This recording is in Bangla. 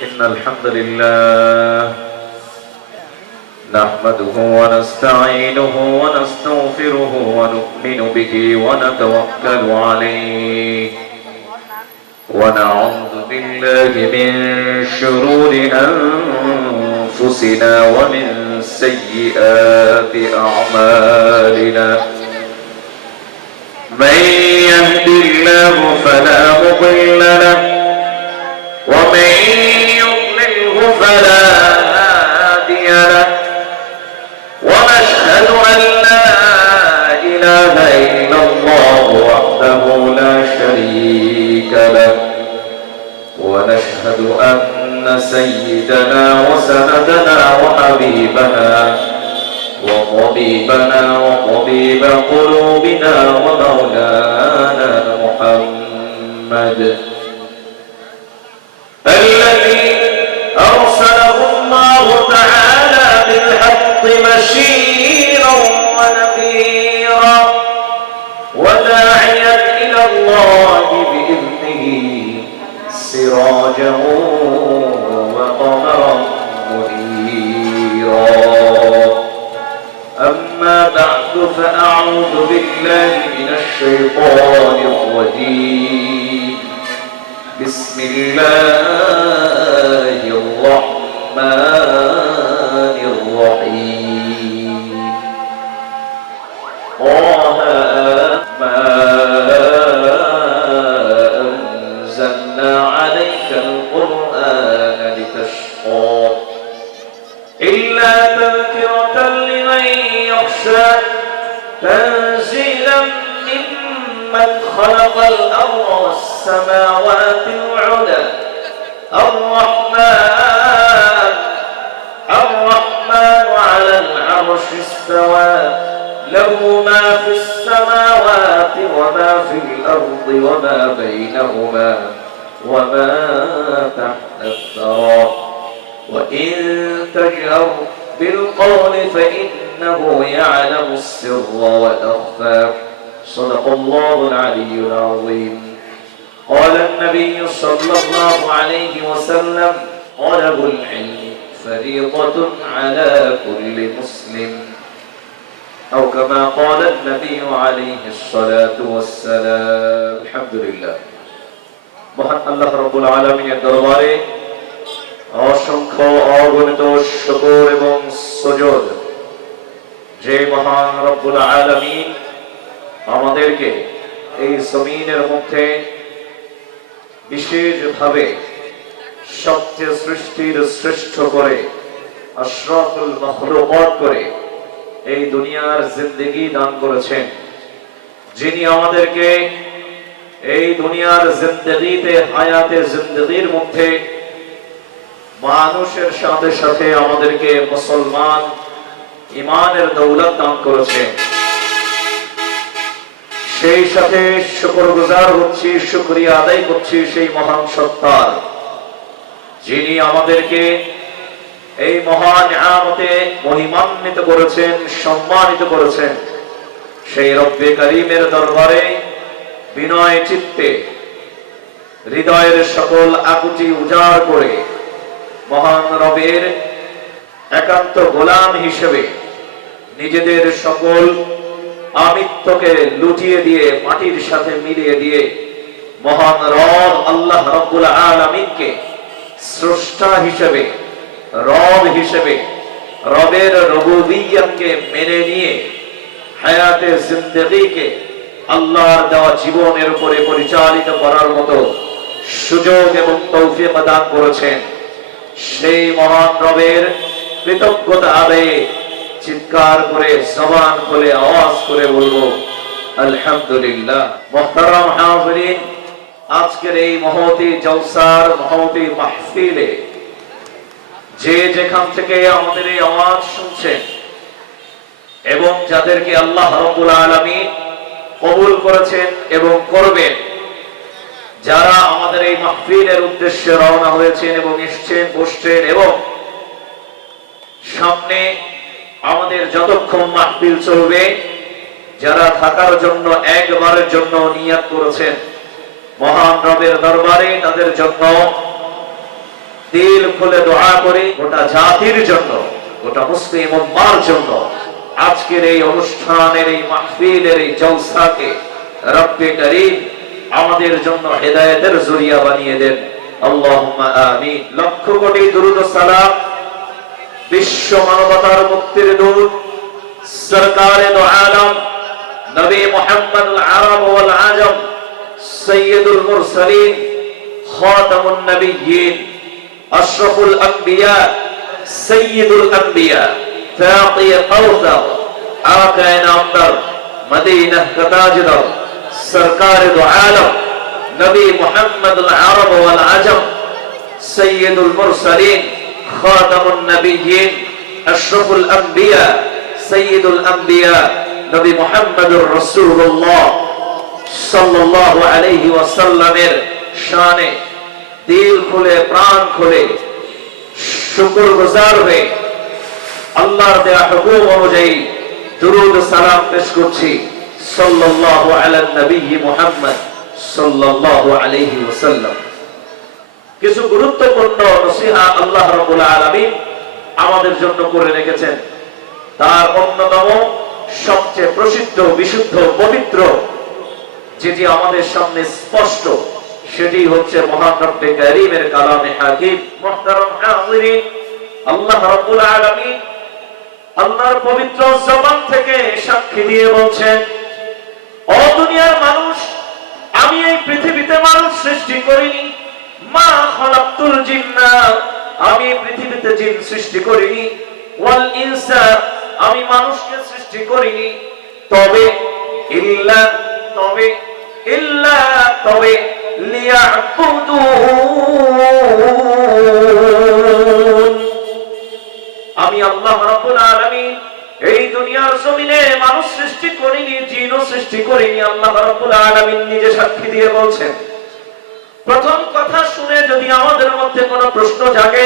إن الحمد لله نحمده ونستعينه ونستغفره ونؤمن به ونتوكل عليه ونعوذ بالله من شرور أنفسنا ومن سيئات أعمالنا من يهد الله فلا مضل له ومن يضلله فلا هادي له ونشهد أن لا إله إلا الله وحده لا شريك له ونشهد أن سيدنا وسندنا وحبيبنا وطبيبنا وطبيب قلوبنا ومولانا محمد الذي أرسله الله تعالى بالحق بشيرا ونذيرا وداعيا إلى الله بإذنه سراجا وقمرا منيرا أما بعد فأعوذ بالله من الشيطان الرجيم بسم الله الرحمن الرحيم طه ما أنزلنا عليك القرآن لتشقى إلا تذكرة لمن يخشى تنزيلا ممن خلق الأرض والسماوات العلى الرحمن على العرش استوى له ما في السماوات وما في الأرض وما بينهما وما تحت الثرى وإن تجهر بالقول فإنه يعلم السر وأخفى صدق الله العلي العظيم قال النبي صلى الله عليه وسلم طلب العلم فريضة على كل مسلم أو كما قال النبي عليه الصلاة والسلام الحمد لله মহান আল্লাহ রাব্বুল আলামিনের দরবারে অসংখ্য অগণিত শুকর এবং সুজুদ যে মহান রব্বুল আলামিন আমাদেরকে এই জমিনের মধ্যে বিশেষভাবে সবচেয়ে সৃষ্টির শ্রেষ্ঠ করে আশরাফুল মাখলুকাত করে এই দুনিয়ার জিন্দেগি দান করেছেন, যিনি আমাদেরকে এই দুনিয়ার জিন্দেগিতে হায়াতে জিন্দেগির মধ্যে মানুষের সাথে সাথে আমাদেরকে মুসলমান ঈমানের দৌলত দান করেছেন। সেই সাথে শুকরগুজার হচ্ছি, শুকরিয়া আদায় করছি সেই মহান সত্তার, যিনি আমাদেরকে এই মহান নিয়ামতে মহিমান্বিত করেছেন, সম্মানিত করেছেন। সেই রব্বে কারীমের দরবারে বিনয় চিত্তে হৃদয়ের সকল আকুতি উজাড় করে মহান রবের একান্ত গোলাম হিসেবে নিজেদের সকল আমিত্বকে লুটিয়ে দিয়ে মাটির সাথে মিলিয়ে দিয়ে মহান রব আল্লাহ রাব্বুল আলামিনকে স্রষ্টা হিসেবে, রব হিসেবে, রবের রুবুবিয়্যতকে মেনে নিয়ে হায়াতে জিন্দেগিকে আল্লাহর দেওয়া জীবনের উপরে পরিচালিত করার মতো সুযোগ এবং তৌফিক দান করেছেন। সেই মহান রবের কৃতজ্ঞতা আদায়ে চিৎকার করে জবান খুলে আওয়াজ করে বলবো আলহামদুলিল্লাহ। মুহতারাম হাজিরিন, আজকের এই মহতি জলসার মহতি মাহফিলে যে যেখান থেকে আমাদের এই আওয়াজ শুনছেন এবং যাদেরকে আল্লাহ রাব্বুল আলামিন কবুল করেছেন এবং করবেন, যারা আমাদের এই মাহফিলের উদ্দেশ্যে রওনা হয়েছেন এবং এসেছেন, বসছেন এবং সামনে আমাদের যতক্ষণ মাহফিল চলবে যারা থাকার জন্য একবারের জন্য নিয়ত করেছেন, মহান রবের দরবারে তাদের জন্য দিল খুলে দোয়া করি গোটা জাতির জন্য, গোটা মুসলিম উম্মার জন্য আজকের এই অনুষ্ঠানের, এই মাহফিলের, এই জলসাকে রব্বে করিম আমাদের জন্য হেদায়েতের জরিয়া বানিয়ে দেন। আল্লাহুম্মা আমিন। লক্ষ কোটি দুরূদ ও সালাম বিশ্ব মানবতার মুক্তির দূত সরকারে দো আলম নবী মুহাম্মদ আল আরব ওয়াল আজম সৈয়দুল মুরসালিন খাতামুন নবিয়্যিন আশরাফুল আম্বিয়া সৈয়দুল আম্বিয়া ফাকি কাওসার আকা নামদার মদিনা কা তাজদার সরকারে দো আলম নবী মুহাম্মদ আল আরব ওয়াল আজম সৈয়দুল মুরসালিন খাতামুন নবিয়্যিন আশরাফুল আম্বিয়া সৈয়দুল আম্বিয়া নবী মুহাম্মদুর রাসূলুল্লাহ সাল্লাল্লাহু আলাইহি ওয়াসাল্লামের শানে দিল খুলে প্রাণ খুলে শুকরগুজার হয়ে আল্লাহর দেয়া হুকুম অনুযায়ী দুরূদ ও সালাম পেশ করছি সাল্লাল্লাহু আলা নবী মুহাম্মদ সাল্লাল্লাহু আলাইহি ওয়াসাল্লাম। কিছু গুরুত্বপূর্ণ নসিহত আল্লাহ রাব্বুল আলামিন আমাদের জন্য করে রেখেছেন। তার অন্যতম সবচেয়ে প্রসিদ্ধ, বিশুদ্ধ, পবিত্র, যেটি আমাদের সামনে স্পষ্ট, সেটি হচ্ছে মহান রব্বে কারীমের কালামে হাকিম। মুহতারাম হাজিরিন, আল্লাহ রাব্বুল আলামিন আল্লাহর পবিত্র জবান থেকে সাক্ষী দিয়ে বলছেন, ও দুনিয়ার মানুষ, আমি এই পৃথিবীতে মানুষ সৃষ্টি করিনি। মা খালাকতুল জিন্না, আমি পৃথিবীতে জিন সৃষ্টি করিনি। ওয়াল ইনসা, আমি মানুষকে সৃষ্টি করিনি। তবে তবে লিয়াবুদুন, আমি আল্লাহ রাব্বুল আলামিন এই দুনিয়ার জমিনে মানুষ সৃষ্টি করিনি, জিনও সৃষ্টি করিনি। আল্লাহ রাব্বুল আলামিন নিজে সাক্ষী দিয়ে বলছেন। প্রথম কথা শুনে যদি আমাদের মধ্যে কোনো প্রশ্ন জাগে,